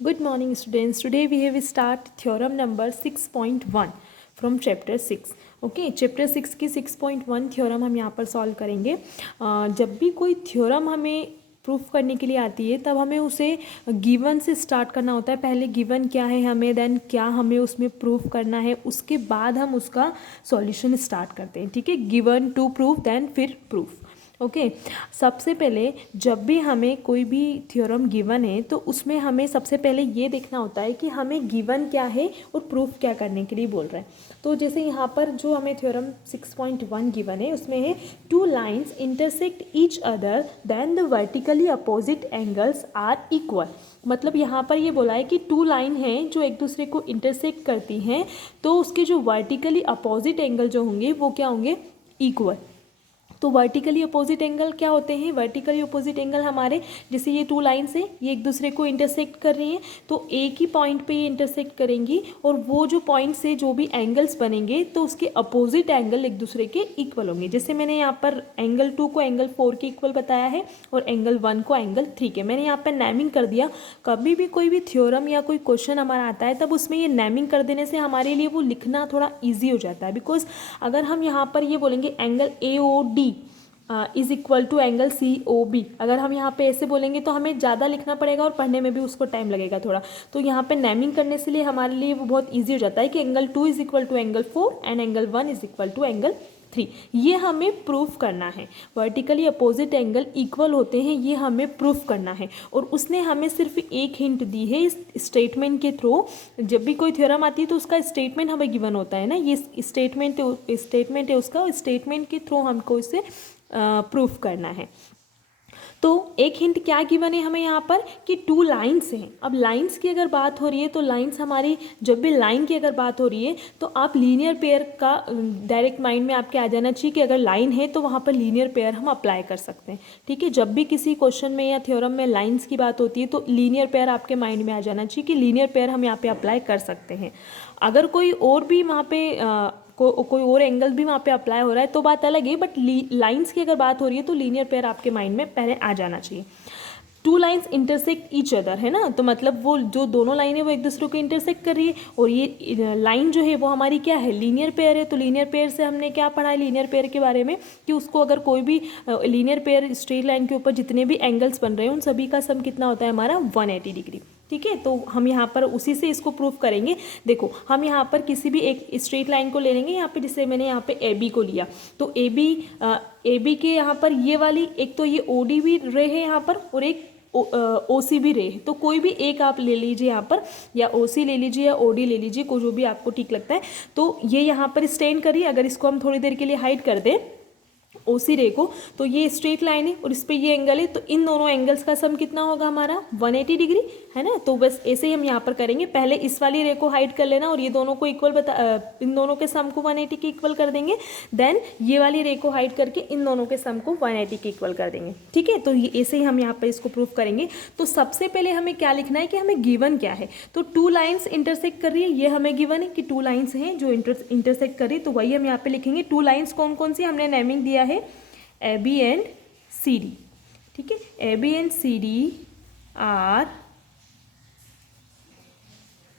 Good morning students. Today we have start theorem number 6.1 from chapter 6. Okay chapter 6 की 6.1 theorem हम यहाँ पर solve करेंगे। जब भी कोई थ्योरम हमें प्रूफ करने के लिए आती है तब हमें उसे गिवन से स्टार्ट करना होता है। पहले गिवन क्या है हमें, देन क्या हमें उसमें प्रूफ करना है, उसके बाद हम उसका सॉल्यूशन स्टार्ट करते हैं। ठीक है, गिवन टू प्रूफ देन फिर प्रूफ। ओके सबसे पहले जब भी हमें कोई भी थ्योरम गिवन है तो उसमें हमें सबसे पहले ये देखना होता है कि हमें गिवन क्या है और प्रूफ क्या करने के लिए बोल रहा है। तो जैसे यहाँ पर जो हमें थ्योरम 6.1 गिवन है उसमें है two lines intersect each other then the vertically opposite angles are equal. मतलब यहाँ पर ये बोला है कि टू लाइन हैं जो एक दूसरे को इंटरसेक्ट करती हैं तो उसके जो वर्टिकली अपोजिट एंगल जो होंगे वो क्या होंगे, इक्वल। तो वर्टिकली अपोजिट एंगल क्या होते हैं, वर्टिकली अपोजिट एंगल हमारे जैसे ये टू लाइन्स हैं ये एक दूसरे को इंटरसेक्ट कर रही हैं तो एक ही पॉइंट पे ये इंटरसेक्ट करेंगी और वो जो पॉइंट से जो भी एंगल्स बनेंगे तो उसके अपोजिट एंगल एक दूसरे के इक्वल होंगे। जैसे मैंने यहाँ पर एंगल 2 को एंगल 4 के इक्वल बताया है और एंगल 1 को एंगल 3 के। मैंने यहाँ पर नेमिंग कर दिया। कभी भी कोई भी थ्योरम या कोई क्वेश्चन हमारा आता है तब उसमें ये नेमिंग कर देने से हमारे लिए वो लिखना थोड़ा ईजी हो जाता है। बिकॉज अगर हम यहाँ पर ये बोलेंगे angle AOD is equal to angle COB, अगर हम यहाँ पे ऐसे बोलेंगे तो हमें ज़्यादा लिखना पड़ेगा और पढ़ने में भी उसको टाइम लगेगा थोड़ा। तो यहाँ पे नेमिंग करने से लिए हमारे लिए वो बहुत इजी हो जाता है कि angle 2 is equal to angle 4 and angle 1 is equal to angle 3। ये हमें प्रूफ करना है। वर्टिकली अपोजिट एंगल इक्वल होते हैं ये हमें प्रूफ करना है। और उसने हमें सिर्फ एक हिंट दी है इस स्टेटमेंट के थ्रू। जब भी कोई थ्योरम आती है तो उसका स्टेटमेंट हमें गिवन होता है ना, ये स्टेटमेंट है उसका, स्टेटमेंट के थ्रू हमको इसे प्रूफ करना है। तो एक हिंट क्या गिवन है हमें यहाँ पर कि टू लाइन्स हैं। अब लाइन्स की अगर बात हो रही है तो लाइन्स हमारी, जब भी लाइन की अगर बात हो रही है तो आप लीनियर पेयर का डायरेक्ट माइंड में आपके आ जाना चाहिए कि अगर लाइन है तो वहाँ पर लीनियर पेयर हम अप्लाई कर सकते हैं। ठीक है, जब भी किसी क्वेश्चन में या थ्योरम में लाइन्स की बात होती है तो लीनियर पेयर आपके माइंड में आ जाना चाहिए कि लीनियर पेयर हम यहाँ पे अप्लाई कर सकते हैं। अगर कोई और भी वहाँ पे कोई और एंगल भी वहाँ पे अप्लाई हो रहा है तो बात अलग है, बट लाइंस की अगर बात हो रही है तो लीनियर पेयर आपके माइंड में पहले आ जाना चाहिए। To lines intersect each other है ना, तो मतलब वो जो दोनों लाइन है वो एक दूसरे को इंटरसेक्ट कर रही है और ये लाइन जो है वो हमारी क्या है, लीनियर पेयर है। तो लीनियर पेयर से हमने क्या पढ़ा है लीनियर पेयर के बारे में कि उसको अगर कोई भी लीनियर पेयर स्ट्रेट लाइन के ऊपर जितने भी एंगल्स बन रहे हैं उन सभी का सम कितना होता है हमारा 180 डिग्री। ठीक है, तो हम यहाँ पर उसी से इसको प्रूफ करेंगे। देखो हम यहाँ पर किसी भी एक स्ट्रेट लाइन को ले लेंगे। यहाँ पे जैसे मैंने यहाँ पे AB को लिया तो AB के यहाँ पर ये वाली एक तो ये OD भी रे है यहाँ पर और एक OC भी रे है। तो कोई भी एक आप ले लीजिए यहाँ पर, या OC ले लीजिए या OD ले लीजिए, को जो भी आपको ठीक लगता है। तो ये यहाँ पर स्टैंड करिए। अगर इसको हम थोड़ी देर के लिए हाइड कर दें OC रे को तो ये स्ट्रेट लाइन है और इस पर ये एंगल है तो इन दोनों एंगल्स का सम कितना होगा हमारा 180 डिग्री है ना। तो बस ऐसे ही हम यहाँ पर करेंगे। पहले इस वाली रे को हाइड कर लेना और ये दोनों को इक्वल इन दोनों के सम को 180 के इक्वल कर देंगे। देन ये वाली रे को हाइड करके इन दोनों के सम को 180 के इक्वल कर देंगे। ठीक है, तो ये ऐसे ही हम यहाँ पर इसको प्रूफ करेंगे। तो सबसे पहले हमें क्या लिखना है कि हमें गिवन क्या है। तो टू लाइन्स इंटरसेक्ट कर रही है ये हमें गिवन है कि टू लाइन्स हैं जो इंटरसेक्ट कर रही है। तो वही हम यहाँ पे लिखेंगे। टू लाइन्स कौन कौन सी हमने नेमिंग दिया है, AB एंड CD। ठीक है, AB and CD are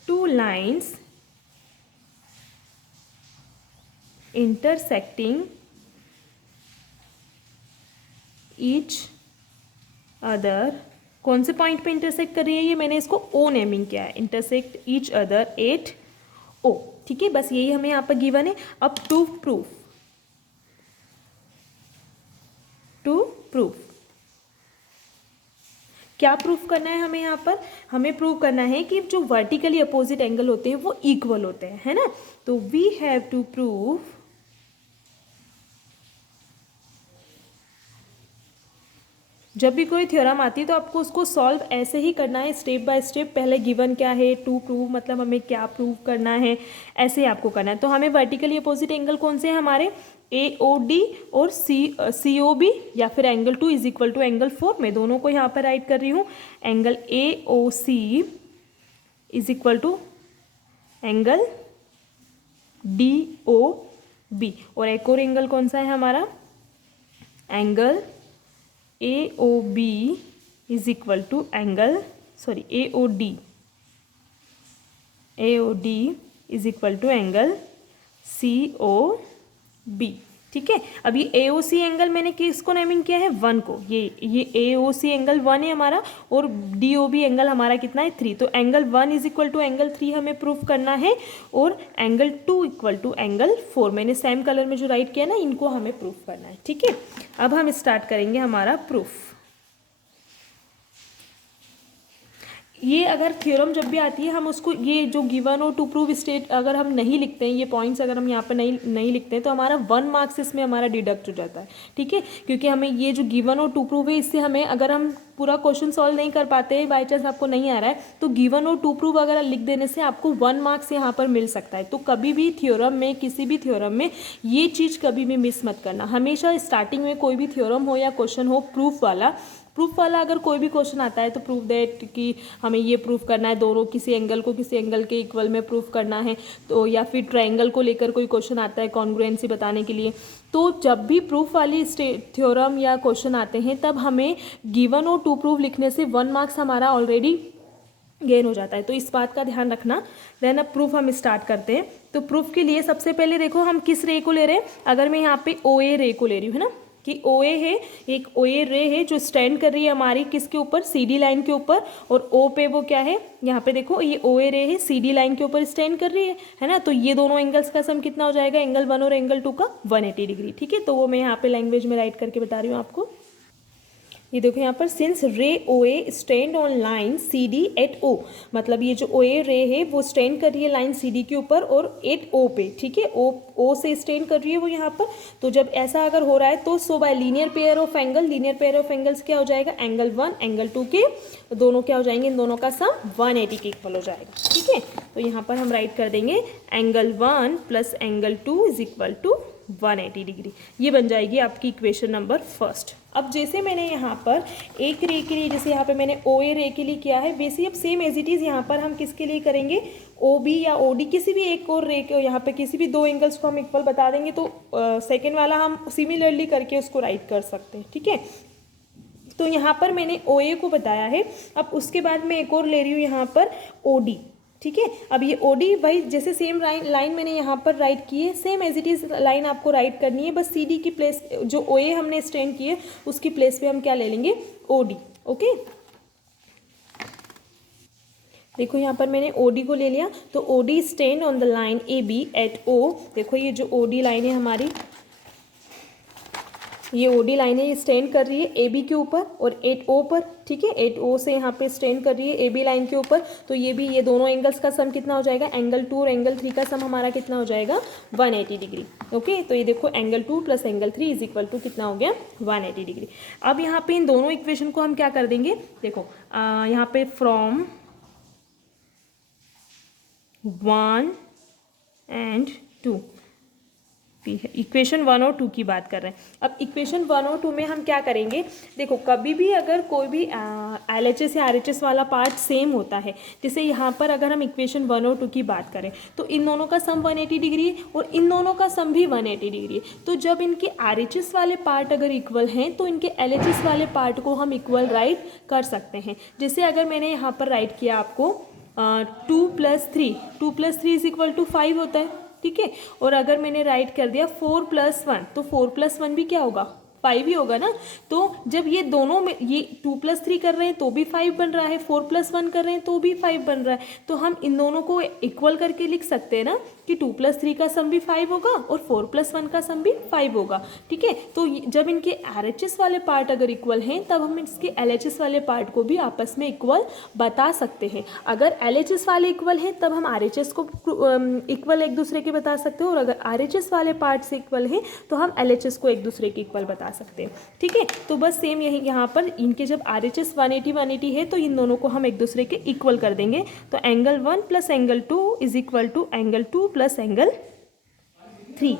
two lines intersecting each other. कौन से पॉइंट पे इंटरसेक्ट कर रही है ये, मैंने इसको O नेमिंग किया है, intersect each other at O। ठीक है, बस यही हमें यहाँ पर गिवन है। अब टू प्रूफ क्या प्रूफ करना है हमें यहाँ पर, हमें प्रूव करना है कि जो वर्टिकली अपोजिट एंगल होते हैं वो इक्वल होते हैं, है ना। तो वी हैव टू प्रूव जब भी कोई थ्योरम आती है तो आपको उसको सॉल्व ऐसे ही करना है, स्टेप बाय स्टेप। पहले गिवन क्या है, टू प्रूव मतलब हमें क्या प्रूव करना है, ऐसे ही आपको करना है। तो हमें वर्टिकली अपोजिट एंगल कौन से हैं हमारे, AOD और COB, या फिर angle 2 is equal to angle 4। मैं दोनों को यहाँ पर राइट कर रही हूँ। Angle AOC is equal to angle DOB। और एक और एंगल कौन सा है हमारा, angle AOB is equal to angle AOD AOD is equal to angle COB। ठीक है, अब ये AOC एंगल मैंने किसको नेमिंग किया है, 1 को। ये AOC एंगल 1 है हमारा, और DOB एंगल हमारा कितना है, 3। तो angle 1 is equal to angle 3 हमें प्रूफ करना है, और एंगल 2 इक्वल टू एंगल 4। मैंने सेम कलर में जो राइट किया ना, इनको हमें प्रूफ करना है। ठीक है, अब हम स्टार्ट करेंगे हमारा प्रूफ। ये अगर थ्योरम जब भी आती है, हम उसको ये जो गिवन और टू प्रूव स्टेट अगर हम नहीं लिखते हैं, ये पॉइंट्स अगर हम यहाँ पर नहीं लिखते हैं, तो हमारा 1 मार्क्स इसमें हमारा डिडक्ट हो जाता है। ठीक है, क्योंकि हमें ये जो गिवन और टू प्रूव है, इससे हमें अगर हम पूरा क्वेश्चन सॉल्व नहीं कर पाते हैं, बाई चांस आपको नहीं आ रहा है, तो गिवन और टू प्रूव अगर लिख देने से आपको 1 मार्क्स यहाँ पर मिल सकता है। तो कभी भी थ्योरम में, किसी भी थ्योरम में ये चीज़ कभी भी मिस मत करना। हमेशा स्टार्टिंग में कोई भी थ्योरम हो या क्वेश्चन हो प्रूफ वाला अगर कोई भी क्वेश्चन आता है, तो प्रूफ दैट कि हमें ये प्रूफ करना है, दोनों किसी एंगल को किसी एंगल के इक्वल में प्रूफ करना है, तो या फिर ट्रायंगल को लेकर कोई क्वेश्चन आता है कॉन्ग्रुएंसी बताने के लिए, तो जब भी प्रूफ वाली थ्योरम या क्वेश्चन आते हैं, तब हमें गिवन और टू प्रूफ लिखने से 1 मार्क्स हमारा ऑलरेडी गेन हो जाता है। तो इस बात का ध्यान रखना। देन अब प्रूफ हम स्टार्ट करते हैं। तो प्रूफ के लिए सबसे पहले देखो हम किस रे को ले रहे हैं। अगर मैं यहाँ पे OA रे को ले रही हूँ, है ना, कि OA है, एक OA रे है जो स्टैंड कर रही है हमारी किसके ऊपर, CD लाइन के ऊपर, और O पे वो क्या है, यहाँ पे देखो ये OA रे है, CD लाइन के ऊपर स्टैंड कर रही है ना। तो ये दोनों एंगल्स का सम कितना हो जाएगा, एंगल 1 और एंगल 2 का 180 डिग्री। ठीक है, तो वो मैं यहाँ पे लैंग्वेज में राइट करके बता रही हूँ आपको। ये देखो यहाँ पर since ray OA stand on line CD at O, मतलब ये जो OA रे है वो स्टैंड कर रही है लाइन CD के ऊपर और एट O पे। ठीक है, O से स्टैंड कर रही है वो यहाँ पर। तो जब ऐसा अगर हो रहा है, तो so by linear pair of angles क्या हो जाएगा, एंगल 1 एंगल 2 के दोनों क्या हो जाएंगे, इन दोनों का सम 180 के इक्वल हो जाएगा। ठीक है, तो यहाँ पर हम राइट कर देंगे angle 1 plus angle 2 is equal to 180 degree. ये बन जाएगी आपकी इक्वेशन नंबर फर्स्ट। अब जैसे मैंने यहाँ पर एक रे के लिए, जैसे यहाँ पे मैंने OA रे के लिए किया है, वैसे अब सेम एज इट इज़ यहाँ पर हम किसके लिए करेंगे, OB या OD, किसी भी एक और रे के, यहाँ पे किसी भी 2 एंगल्स को हम इक्वल बता देंगे, तो सेकेंड वाला हम सिमिलरली करके उसको राइट कर सकते हैं। ठीक है, तो यहाँ पर मैंने OA को बताया है। अब उसके बाद मैं एक और ले रही हूँ यहाँ पर OD। ठीक है, अब ये OD भाई जैसे सेम लाइन मैंने यहाँ पर राइट की है, same as it is line आपको राइट करनी है, बस CD की प्लेस, जो OA हमने स्टैंड की है उसकी प्लेस पे हम क्या ले लेंगे, OD। ओके, देखो यहाँ पर मैंने OD को ले लिया, तो OD stand on the line AB at O। देखो ये जो OD लाइन है हमारी, ये OD लाइन है, ये स्टैंड कर रही है AB के ऊपर और एट O पर। ठीक है, एट O से यहाँ पे स्टैंड कर रही है AB लाइन के ऊपर। तो ये भी, ये दोनों एंगल्स का सम कितना हो जाएगा, एंगल 2 और एंगल 3 का सम हमारा कितना हो जाएगा, 180 डिग्री। ओके, तो ये देखो angle 2 plus angle 3 is equal to कितना हो गया, 180 डिग्री। अब यहाँ पे इन दोनों इक्वेशन को हम क्या कर देंगे, देखो यहाँ पे फ्रॉम 1 एंड 2 इक्वेशन 1 और 2 की बात कर रहे हैं। अब इक्वेशन 1 और 2 में हम क्या करेंगे, देखो कभी भी अगर कोई भी LHS या RHS वाला पार्ट सेम होता है, जैसे यहाँ पर अगर हम इक्वेशन 1 और 2 की बात करें, तो इन दोनों का सम 180 डिग्री है और इन दोनों का सम भी 180 डिग्री है। तो जब इनके RHS वाले पार्ट अगर इक्वल हैं, तो इनके LHS वाले पार्ट को हम इक्वल राइट कर सकते हैं। जैसे अगर मैंने यहाँ पर राइट किया आपको 2 + 3 इज इक्वल टू 5 होता है। ठीक है, और अगर मैंने राइट कर दिया 4 + 1, तो 4 + 1 भी क्या होगा, 5 ही होगा ना। तो जब ये दोनों में, ये 2 + 3 कर रहे हैं तो भी 5 बन रहा है, 4 + 1 कर रहे हैं तो भी 5 बन रहा है। तो हम इन दोनों को इक्वल करके लिख सकते हैं ना, कि 2 + 3 का सम भी 5 होगा और 4 + 1 का सम भी 5 होगा। ठीक है, तो जब इनके RHS वाले पार्ट अगर इक्वल हैं, तब हम इसके LHS वाले पार्ट को भी आपस में इक्वल बता सकते हैं। अगर LHS वाले इक्वल हैं, तब हम RHS को इक्वल एक दूसरे के बता सकते हैं, और अगर RHS वाले पार्ट से इक्वल हैं, तो हम LHS को एक दूसरे के इक्वल बता सकते हैं। ठीक है, तो बस सेम यही यहाँ पर इनके जब RHS 180 है, तो इन दोनों को हम एक दूसरे के इक्वल कर देंगे। तो angle 1 plus angle 2 is equal to angle 2 plus angle 3।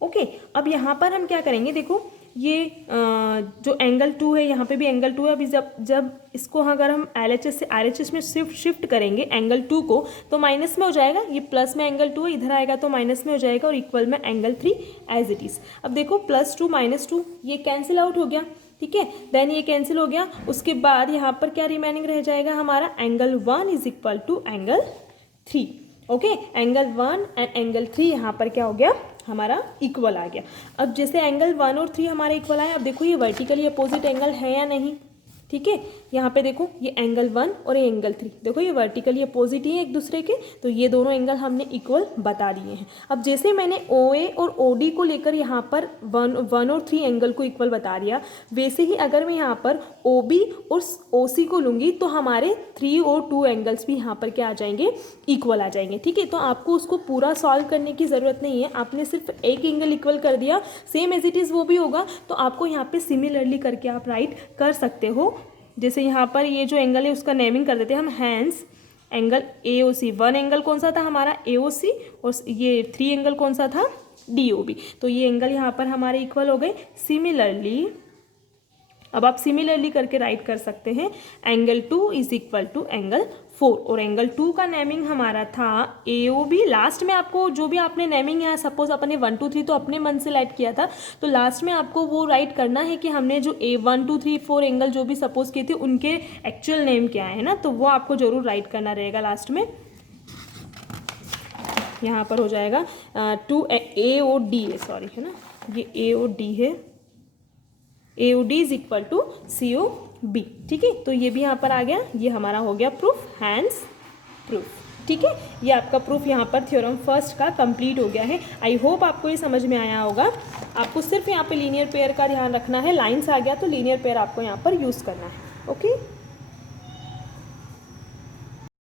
Okay, अब यहाँ पर हम क्या करेंगे, देखो ये जो एंगल 2 है, यहाँ पे भी एंगल 2 है। अभी जब इसको अगर हम LHS से RHS में शिफ्ट करेंगे एंगल 2 को, तो माइनस में हो जाएगा, ये प्लस में एंगल 2 इधर आएगा तो माइनस में हो जाएगा, और इक्वल में एंगल 3 एज इट इज़। अब देखो +2 -2 ये कैंसिल आउट हो गया। ठीक है, देन ये कैंसिल हो गया। उसके बाद यहाँ पर क्या रिमेनिंग रह जाएगा हमारा, angle 1 is equal to angle 3। Okay, angle 1 and angle 3 यहाँ पर क्या हो गया हमारा इक्वल आ गया। अब जैसे एंगल 1 और 3 हमारे इक्वल आए, अब देखो ये वर्टिकली अपोजिट एंगल है या नहीं। ठीक है, यहाँ पे देखो ये एंगल 1 और ये एंगल 3, देखो ये वर्टिकली अपोजिट ही है एक दूसरे के, तो ये दोनों एंगल हमने इक्वल बता दिए हैं। अब जैसे मैंने OA और OD को लेकर यहाँ पर 1 और 3 एंगल को इक्वल बता दिया, वैसे ही अगर मैं यहाँ पर OB और OC को लूँगी तो हमारे 3 और 2 एंगल्स भी यहाँ पर क्या आ जाएंगे, इक्वल आ जाएंगे। ठीक है, तो आपको उसको पूरा सॉल्व करने की ज़रूरत नहीं है, आपने सिर्फ एक एंगल इक्वल कर दिया, सेम एज इट इज़ वो भी होगा, तो आपको यहाँ पे सिमिलरली करके आप राइट कर सकते हो। जैसे यहाँ पर ये जो एंगल है उसका नेमिंग कर देते हैं हम, हैंस एंगल AOC। 1 एंगल कौन सा था हमारा AOC, और ये 3 एंगल कौन सा था DOB, तो ये एंगल यहाँ पर हमारे इक्वल हो गए। सिमिलरली अब आप सिमिलरली करके राइट कर सकते हैं, angle 2 is equal to angle 4, और एंगल 2 का नेमिंग हमारा था AOB। लास्ट में आपको जो भी आपने नेमिंग है, सपोज अपने 1 2 3 तो अपने मन से राइट किया था, तो लास्ट में आपको वो राइट करना है कि हमने जो 1 2 3 4 एंगल जो भी सपोज किए थे उनके एक्चुअल नेम क्या है ना, तो वो आपको जरूर राइट करना रहेगा लास्ट में। यहाँ पर हो जाएगा 2 AOD है, सॉरी है ना, ये AOD है, AOD is equal to COB। ठीक है, तो ये भी यहाँ पर आ गया, ये हमारा हो गया प्रूफ, हैंस प्रूफ। ठीक है, ये आपका प्रूफ यहाँ पर थ्योरम फर्स्ट का कंप्लीट हो गया है। आई होप आपको ये समझ में आया होगा। आपको सिर्फ यहाँ पे लीनियर पेयर का ध्यान रखना है, लाइन्स आ गया तो लीनियर पेयर आपको यहाँ पर यूज़ करना है। ओके।